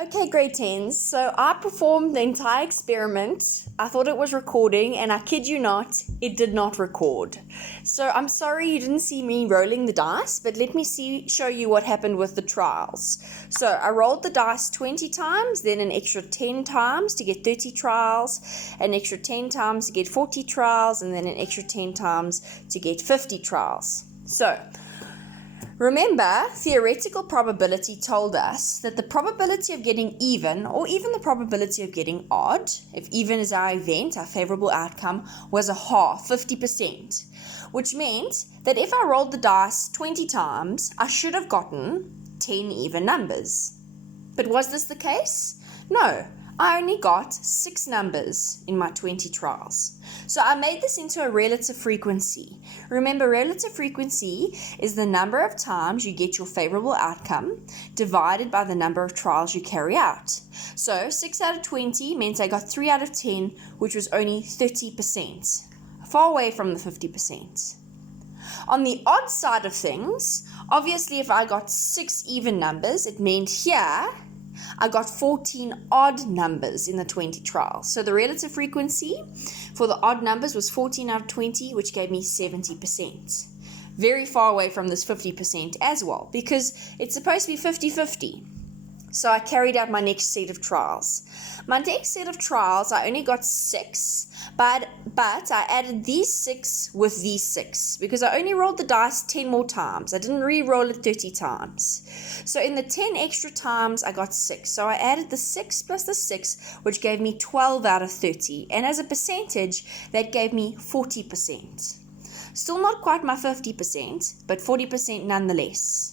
Okay, grade 10s. So I performed the entire experiment. I thought it was recording, and I kid you not, it did not record. So I'm sorry you didn't see me rolling the dice, but let me show you what happened with the trials. So I rolled the dice 20 times, then an extra 10 times to get 30 trials, an extra 10 times to get 40 trials, and then an extra 10 times to get 50 trials. So remember, theoretical probability told us that the probability of getting even, or even the probability of getting odd, if even is our event, our favorable outcome, was a half, 50%, which meant that if I rolled the dice 20 times, I should have gotten 10 even numbers. But was this the case? No. I only got 6 numbers in my 20 trials. So I made this into a relative frequency. Remember, relative frequency is the number of times you get your favorable outcome divided by the number of trials you carry out. So 6 out of 20 meant I got 3 out of 10, which was only 30%, far away from the 50%. On the odd side of things, obviously if I got 6 even numbers, it meant here I got 14 odd numbers in the 20 trials. So the relative frequency for the odd numbers was 14 out of 20, which gave me 70%. Very far away from this 50% as well, because it's supposed to be 50-50. So I carried out my next set of trials. My next set of trials, I only got 6, but I added these 6 with these 6 because I only rolled the dice 10 more times. I didn't re-roll it 30 times. So in the 10 extra times, I got 6. So I added the 6 plus the 6, which gave me 12 out of 30. And as a percentage, that gave me 40%. Still not quite my 50%, but 40% nonetheless.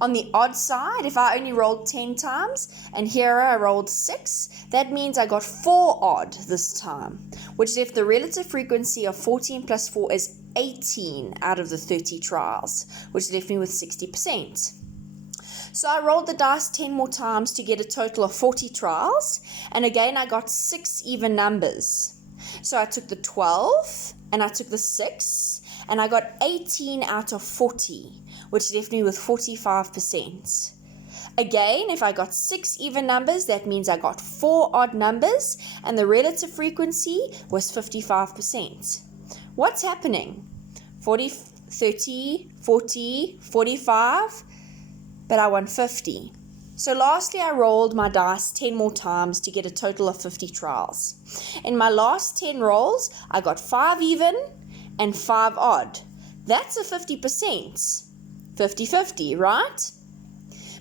On the odd side, if I only rolled 10 times, and here I rolled 6, that means I got 4 odd this time, which left the relative frequency of 14 plus 4 is 18 out of the 30 trials, which left me with 60%. So I rolled the dice 10 more times to get a total of 40 trials, and again I got 6 even numbers. So I took the 12, and I took the 6, and I got 18 out of 40, which left me with 45%. Again, if I got 6 even numbers, that means I got 4 odd numbers, and the relative frequency was 55%. What's happening? 40, 30, 40, 45, but I won 50. So lastly, I rolled my dice 10 more times to get a total of 50 trials. In my last 10 rolls, I got 5 even and 5 odd. That's a 50%. 50-50, right?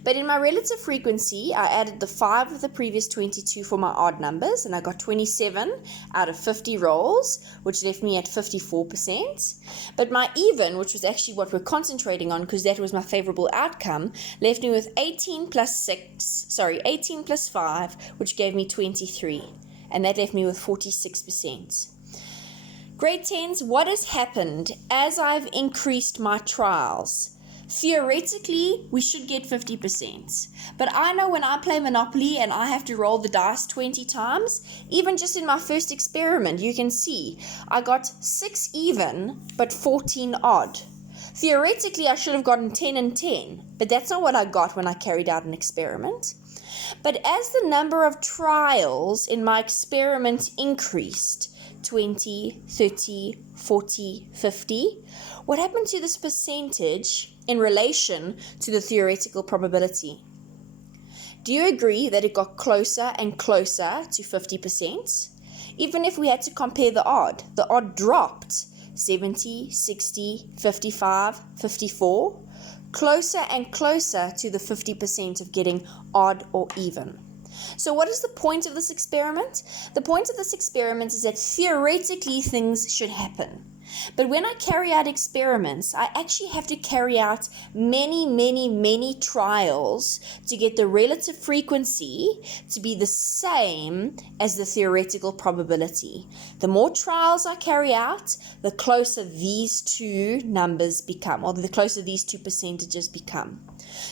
But in my relative frequency, I added the 5 of the previous 22 for my odd numbers, and I got 27 out of 50 rolls, which left me at 54%. But my even, which was actually what we're concentrating on because that was my favorable outcome, left me with 18 plus 5, which gave me 23. And that left me with 46%. Grade 10s, what has happened as I've increased my trials? Theoretically, we should get 50%. But I know when I play Monopoly and I have to roll the dice 20 times, even just in my first experiment, you can see I got 6 even, but 14 odd. Theoretically, I should have gotten 10 and 10, but that's not what I got when I carried out an experiment. But as the number of trials in my experiment increased, 20, 30, 40, 50. What happened to this percentage in relation to the theoretical probability? Do you agree that it got closer and closer to 50%? Even if we had to compare the odd dropped 70, 60, 55, 54, closer and closer to the 50% of getting odd or even. So what is the point of this experiment? The point of this experiment is that theoretically things should happen. But when I carry out experiments, I actually have to carry out many trials to get the relative frequency to be the same as the theoretical probability. The more trials I carry out, the closer these two numbers become, or the closer these two percentages become.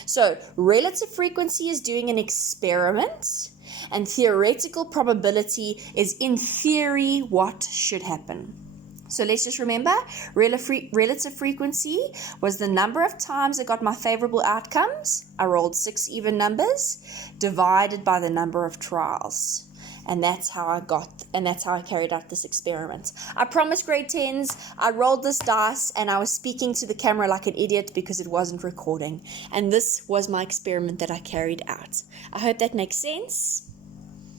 So relative frequency is doing an experiment, and theoretical probability is in theory what should happen. So let's just remember, relative frequency was the number of times I got my favorable outcomes. I rolled 6 even numbers divided by the number of trials. And that's how I carried out this experiment. I promise grade 10s, I rolled this dice and I was speaking to the camera like an idiot because it wasn't recording. And this was my experiment that I carried out. I hope that makes sense.